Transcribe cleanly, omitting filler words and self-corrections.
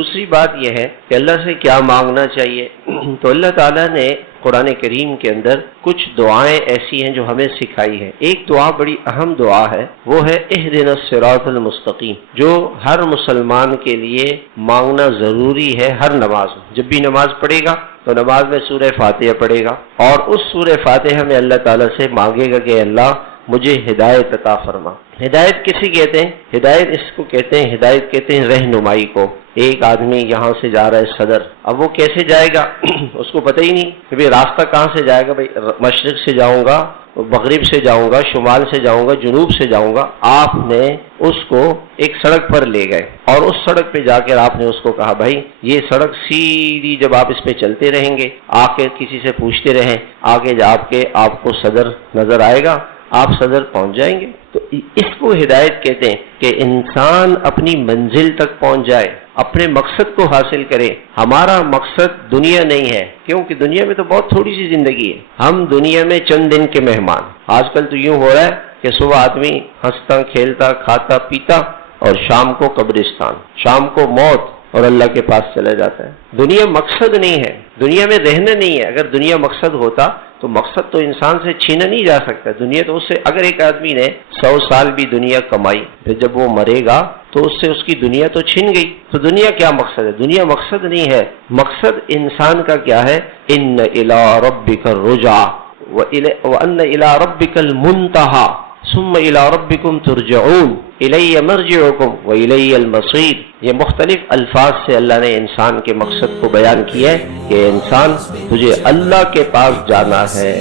دوسری بات یہ ہے کہ اللہ سے کیا مانگنا چاہیے، تو اللہ تعالیٰ نے قرآن کریم کے اندر کچھ دعائیں ایسی ہیں جو ہمیں سکھائی ہیں۔ ایک دعا بڑی اہم دعا ہے، وہ ہے اہدنا الصراط المستقیم، جو ہر مسلمان کے لیے مانگنا ضروری ہے ہر نماز میں۔ جب بھی نماز پڑھے گا تو نماز میں سورہ فاتحہ پڑھے گا، اور اس سورہ فاتحہ میں اللہ تعالیٰ سے مانگے گا کہ اللہ مجھے ہدایت عطا فرما۔ ہدایت کسی کہتے ہیں؟ ہدایت اس کو کہتے ہیں، ہدایت کہتے ہیں رہنمائی کو۔ ایک آدمی یہاں سے جا رہا ہے صدر، اب وہ کیسے جائے گا اس کو پتہ ہی نہیں کہ بھئی راستہ کہاں سے جائے گا، بھئی مشرق سے جاؤں گا، مغرب سے جاؤں گا، شمال سے جاؤں گا، جنوب سے جاؤں گا۔ آپ نے اس کو ایک سڑک پر لے گئے اور اس سڑک پہ جا کر آپ نے اس کو کہا بھائی یہ سڑک سیدھی، جب آپ اس پہ چلتے رہیں گے، آ کے کسی سے پوچھتے رہیں، آگے جا کے آپ کو صدر نظر آئے گا، آپ صدر پہنچ جائیں گے۔ تو اس کو ہدایت کہتے ہیں کہ انسان اپنی منزل تک پہنچ جائے، اپنے مقصد کو حاصل کرے۔ ہمارا مقصد دنیا نہیں ہے، کیونکہ دنیا میں تو بہت تھوڑی سی زندگی ہے، ہم دنیا میں چند دن کے مہمان۔ آج کل تو یوں ہو رہا ہے کہ صبح آدمی ہنستا کھیلتا کھاتا پیتا اور شام کو قبرستان، شام کو موت، اور اللہ کے پاس چلا جاتا ہے۔ دنیا مقصد نہیں ہے، دنیا میں رہنا نہیں ہے۔ اگر دنیا مقصد ہوتا تو مقصد تو انسان سے چھینا نہیں جا سکتا۔ دنیا تو اس سے، اگر ایک آدمی نے 100 سال بھی دنیا کمائی، پھر جب وہ مرے گا تو اس سے اس کی دنیا تو چھن گئی۔ تو دنیا کیا مقصد ہے؟ دنیا مقصد نہیں ہے۔ مقصد انسان کا کیا ہے؟ ان الی ربک الرجع وان الی ربک المنتہی ثم الی ربکم ترجعون الی مرجعکم والی المصیر۔ یہ مختلف الفاظ سے اللہ نے انسان کے مقصد کو بیان کیا ہے کہ انسان تجھے اللہ کے پاس جانا ہے۔